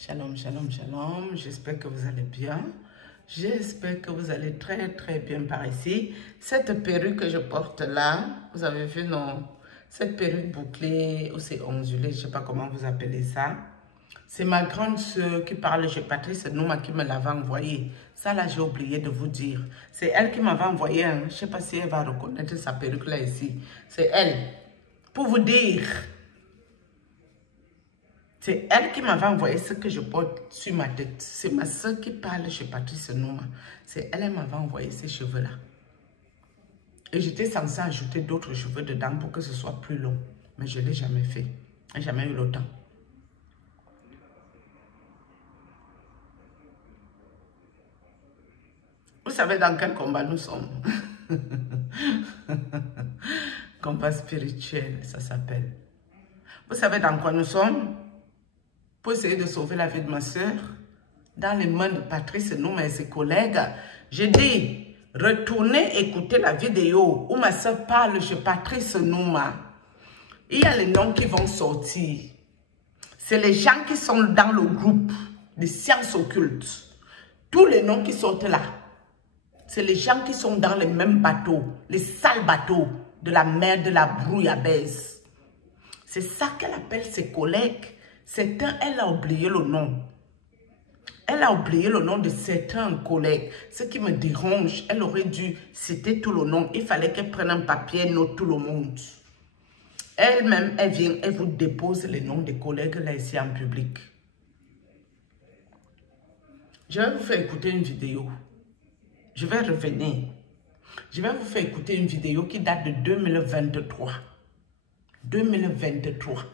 Shalom, shalom, shalom. J'espère que vous allez bien. J'espère que vous allez très bien par ici. Cette perruque que je porte là, vous avez vu, non? Cette perruque bouclée ou c'est ondulée, je ne sais pas comment vous appelez ça. C'est ma grande soeur qui parle chez Patrice Nouma qui me l'avait envoyé. Ça là, j'ai oublié de vous dire. C'est elle qui m'avait envoyé. Je ne sais pas si elle va reconnaître sa perruque là ici. C'est elle. Pour vous dire... C'est elle qui m'avait envoyé ce que je porte sur ma tête. C'est ma soeur qui parle chez Patrice Nouma. C'est elle qui m'avait envoyé ces cheveux-là. Et j'étais censée ajouter d'autres cheveux dedans pour que ce soit plus long. Mais je ne l'ai jamais fait. Je n'ai jamais eu le temps. Vous savez dans quel combat nous sommes? Combat spirituel, ça s'appelle. Vous savez dans quoi nous sommes? Pour essayer de sauver la vie de ma soeur, dans les mains de Patrice Nouma et ses collègues, j'ai dit, retournez écouter la vidéo où ma soeur parle chez Patrice Nouma. Il y a les noms qui vont sortir. C'est les gens qui sont dans le groupe des sciences occultes. Tous les noms qui sortent là, c'est les gens qui sont dans les mêmes bateaux, les sales bateaux de la mer de la brouillabaisse. C'est ça qu'elle appelle ses collègues. Elle a oublié le nom. Elle a oublié le nom de certains collègues. Ce qui me dérange, elle aurait dû citer tout le nom. Il fallait qu'elle prenne un papier, note tout le monde. Elle-même, elle vient, elle vous dépose les noms des collègues là ici en public. Je vais vous faire écouter une vidéo. Je vais revenir. Je vais vous faire écouter une vidéo qui date de 2023. 2023.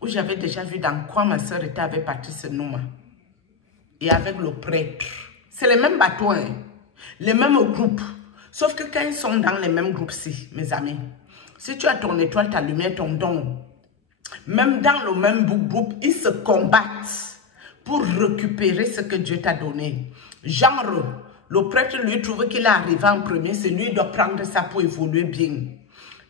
Où j'avais déjà vu dans quoi ma soeur était avec Patrice Nouma. Et avec le prêtre. C'est les mêmes bateaux, hein? Les mêmes groupes. Sauf que quand ils sont dans les mêmes groupes-ci, mes amis, si tu as ton étoile, ta lumière, ton don, même dans le même groupe, ils se combattent pour récupérer ce que Dieu t'a donné. Genre, le prêtre lui trouve qu'il est arrivé en premier, c'est lui qui doit prendre ça pour évoluer bien.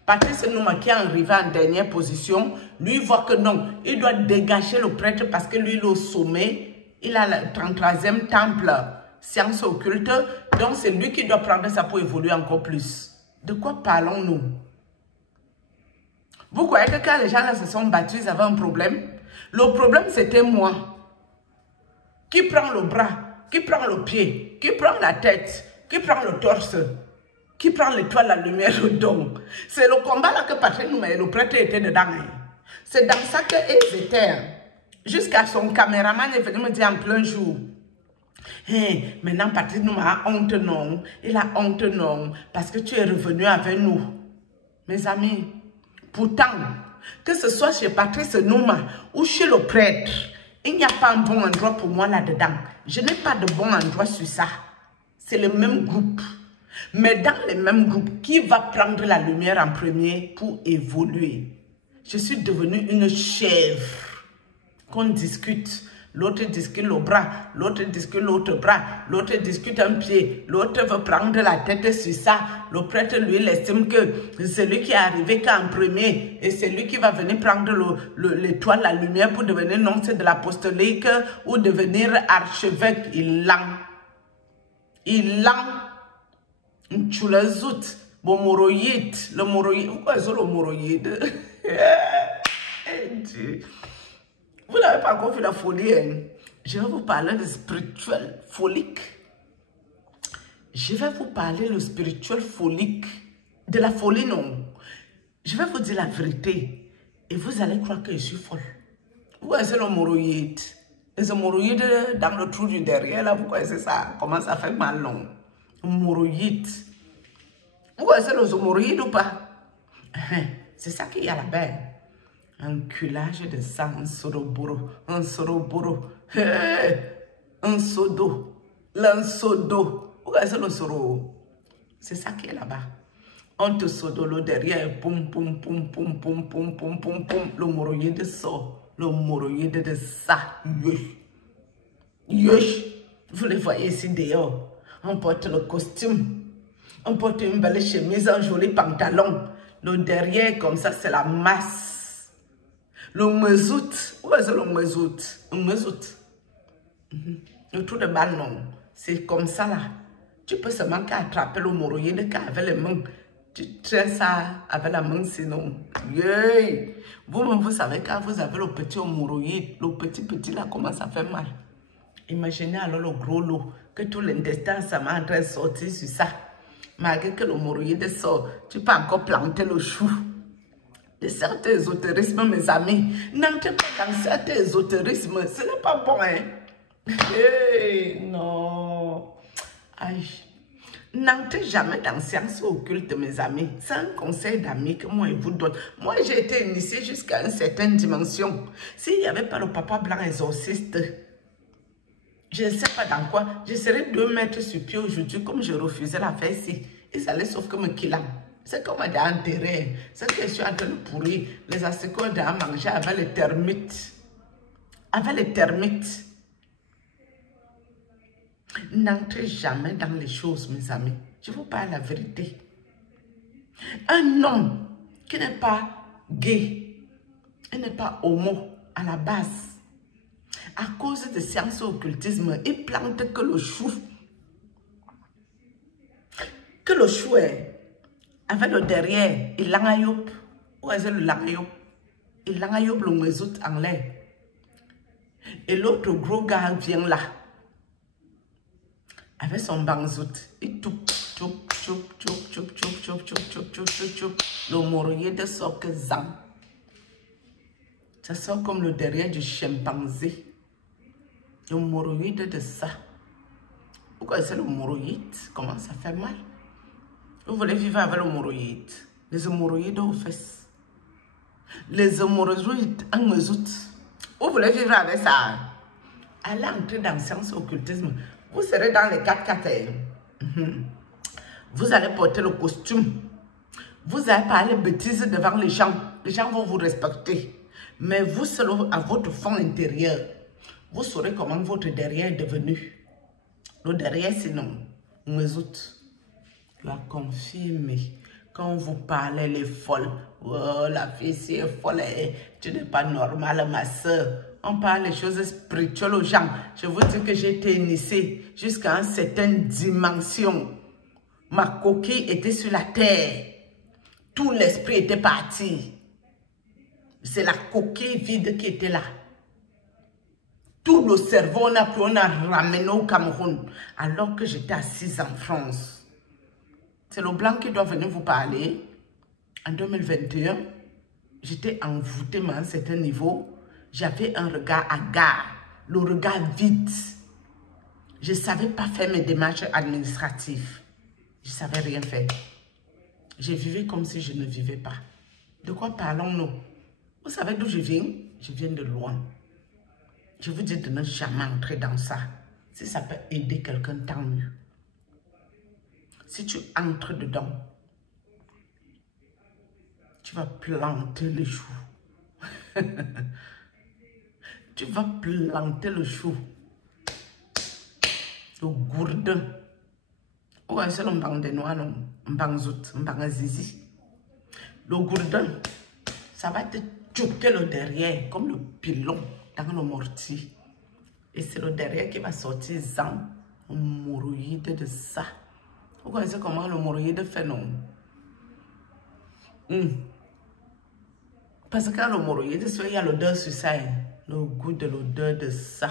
Patrice Nouma qui est arrivé en dernière position, lui voit que non, il doit dégager le prêtre parce que lui, il est au sommet, il a le 33e temple, science occulte, donc c'est lui qui doit prendre ça pour évoluer encore plus. De quoi parlons-nous? Vous croyez que quand les gens là se sont battus, ils avaient un problème? Le problème, c'était moi. Qui prend le bras? Qui prend le pied? Qui prend la tête? Qui prend le torse? Qui prend l'étoile, la lumière, le don? C'est le combat là que Patrick Nouma et le prêtre étaient dedans. C'est dans ça qu'ils étaient. Jusqu'à son caméraman est venu me dire en plein jour. Hey, maintenant Patrick Nouma a honte non. Il a honte non. Parce que tu es revenu avec nous. Mes amis, pourtant, que ce soit chez Patrice Nouma ou chez le prêtre, il n'y a pas un bon endroit pour moi là-dedans. Je n'ai pas de bon endroit sur ça. C'est le même groupe. Mais dans les mêmes groupes, qui va prendre la lumière en premier pour évoluer? Je suis devenue une chèvre. Qu'on discute. L'autre discute le bras, l'autre discute l'autre bras, l'autre discute un pied, l'autre veut prendre la tête sur ça. Le prêtre, lui, il estime que c'est lui qui est arrivé qu'en premier et c'est lui qui va venir prendre l'étoile, la lumière pour devenir nonce de l'apostolique ou devenir archevêque. Il lent. Il lent. Tchoulazout, bon moroïde, le moroïde, pourquoi est-ce le moroïde? Vous n'avez pas encore vu la folie, hein? Je vais vous parler de spirituel folique. Je vais vous parler le spirituel folique. De la folie, non. Je vais vous dire la vérité. Et vous allez croire que je suis folle. Vous connaissez le moroïde? Et ce moroïde dans le trou du derrière, là, vous connaissez ça? Comment ça fait mal, non? Hémorroïde. Vous connaissez les hémorroïdes ou pas? C'est ça qu'il y a là-bas. Un culage de sang, un soroboro, un sodo, l'ansodo. Vous connaissez le soro? C'est ça qui est là-bas. On te sodolo derrière, poum, poum, poum, poum, poum, poum, poum, poum, poum. L'hémorroïde sort. L'hémorroïde de ça. Yosh. Vous les voyez ici dehors. On porte le costume, on porte une belle chemise, un joli pantalon. Le derrière, comme ça, c'est la masse. Le mezout. Où est-ce le mezout? Le mezout. Le trou de balle, non. C'est comme ça, là. Tu peux seulement attraper l'hémorroïde avec les mains. Tu traites ça avec la main, sinon. Yeah. Vous-même, vous savez, quand vous avez le petit hémorroïde, le petit là, comment ça fait mal. Imaginez alors le gros lot, que tout l'intestin, ça m'a en train de sortir sur ça. Malgré que l'hémorroïde sort, tu peux encore planter le chou. De certains ésotérismes, mes amis. N'entrez pas dans certains ésotérismes, ce n'est pas bon, hein. Hey, non. Aïe. N'entrez jamais dans sciences occultes, mes amis. C'est un conseil d'amis que moi, je vous donne. Moi, j'ai été initiée jusqu'à une certaine dimension. S'il n'y avait pas le papa blanc exorciste, je ne sais pas dans quoi, je serais 2 mètres sur pied aujourd'hui, comme je refusais la faire ici. Ils allaient sauf que me killam. C'est comme on a enterré. C'est que je suis en train de pourrir. Les asticots ont mangé avec les termites. Avec les termites. N'entrez jamais dans les choses, mes amis. Je vous parle la vérité. Un homme qui n'est pas gay, il n'est pas homo à la base, à cause de sciences occultisme, il plante que le chou. Que le chou est avec le derrière, il l'angayop. Où est-ce le langayop? Il l'angayop le mezout en l'air. Et l'autre gros gars vient là. Avec son banzout, il toup. L'hémorroïde sort que zang. Ça sort comme le derrière du chimpanzé. L'hémorroïde de ça. Vous connaissez l'hémorroïde? Comment ça fait mal? Vous voulez vivre avec l'hémorroïde? Les hémorroïdes aux fesses. Les hémorroïdes en mezout. Vous voulez vivre avec ça? Allez entrer dans le science occultisme. Vous serez dans les 4x4. Vous allez porter le costume. Vous allez parler bêtises devant les gens. Les gens vont vous respecter. Mais vous, seul à votre fond intérieur, vous saurez comment votre derrière est devenu. Le derrière, sinon, mezout. La confirmer. Quand vous parlez, les folles. Oh, la fille, si elle est folle, tu n'es pas normale, ma soeur. On parle des choses spirituelles aux gens. Je vous dis que j'ai été initiée jusqu'à une certaine dimension. Ma coquille était sur la terre. Tout l'esprit était parti. C'est la coquille vide qui était là. Tout le cerveau, on a ramené au Cameroun. Alors que j'étais assise en France. C'est le blanc qui doit venir vous parler. En 2021, j'étais envoûtée à un certain niveau. J'avais un regard hagard, le regard vide. Je ne savais pas faire mes démarches administratives. Je ne savais rien faire. Je vivais comme si je ne vivais pas. De quoi parlons-nous? Vous savez d'où je viens? Je viens de loin. Je vous dis de ne jamais entrer dans ça. Si ça peut aider quelqu'un, tant mieux. Si tu entres dedans, tu vas planter les choux. Tu vas planter le chou. Le gourdin. Ou est-ce que l'on des noix, non? Mbangzout, mbangazizi. Le gourdin, ça va te choquer le derrière, comme le pilon dans le mortier. Et c'est le derrière qui va sortir zang, hémorroïde de ça. Vous connaissez comment l'hémorroïde fait, non? Parce que quand l'hémorroïde, il y a l'odeur sur ça, le goût de l'odeur de ça.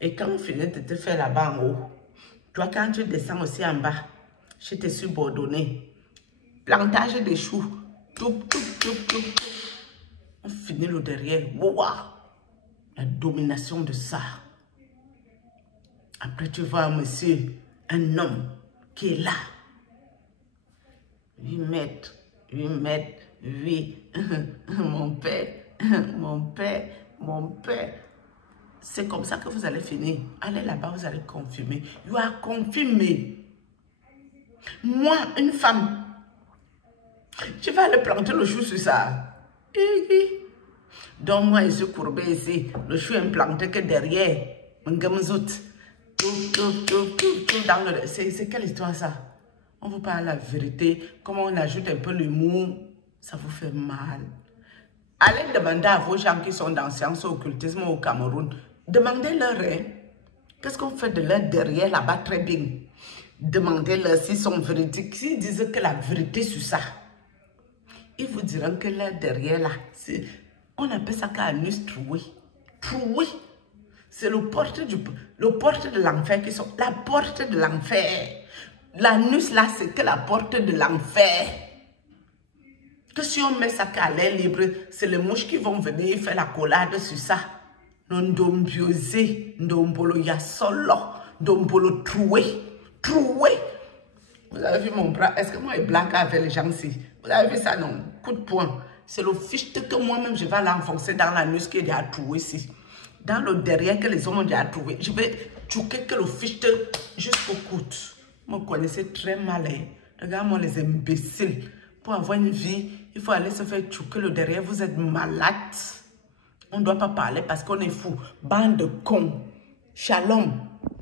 Et quand on finit de te faire là-bas en haut, toi, quand tu descends aussi en bas, je t'ai subordonné. Plantage des choux. Toup. On finit le derrière. Wow. La domination de ça. Après, tu vois un monsieur, un homme qui est là. 8 mètres. Mon père. C'est comme ça que vous allez finir. Allez là-bas, vous allez confirmer. You are confirmé. Moi, une femme, je vais aller planter le chou sur ça. Donc moi, je suis courbé ici. Le chou est planté que derrière. C'est quelle histoire ça? On vous parle la vérité. Comment on ajoute un peu l'humour, ça vous fait mal. Allez demander à vos gens qui sont dans sciences occultisme au Cameroun. Demandez-leur, hein, qu'est-ce qu'on fait de leur derrière là-bas très bien. Demandez-leur s'ils sont véridiques. S'ils disent que la vérité sur ça, ils vous diront que leur derrière là, on appelle ça qu'anus troué. Troué. C'est le porte de l'enfer qui sont. La porte de l'enfer. L'anus là, c'est que la porte de l'enfer. Que si on met ça qu'à l'air libre, c'est les mouches qui vont venir faire la collade sur ça. Ndombiosé, ndombolo yasolo, ndombolo troué. Troué. Vous avez vu mon bras? Est-ce que moi je blague avec les gens ici? Vous avez vu ça, non? Coup de poing. C'est le fichte que moi-même je vais l'enfoncer dans l'anus qui est déjà troué ici. Dans le derrière que les hommes ont déjà trouvé. Je vais choquer que le fichte jusqu'au coude. Vous me connaissez très mal. Hein? Regarde-moi les imbéciles. Pour avoir une vie, il faut aller se faire choquer le derrière. Vous êtes malade. On ne doit pas parler parce qu'on est fou. Bande de cons. Shalom.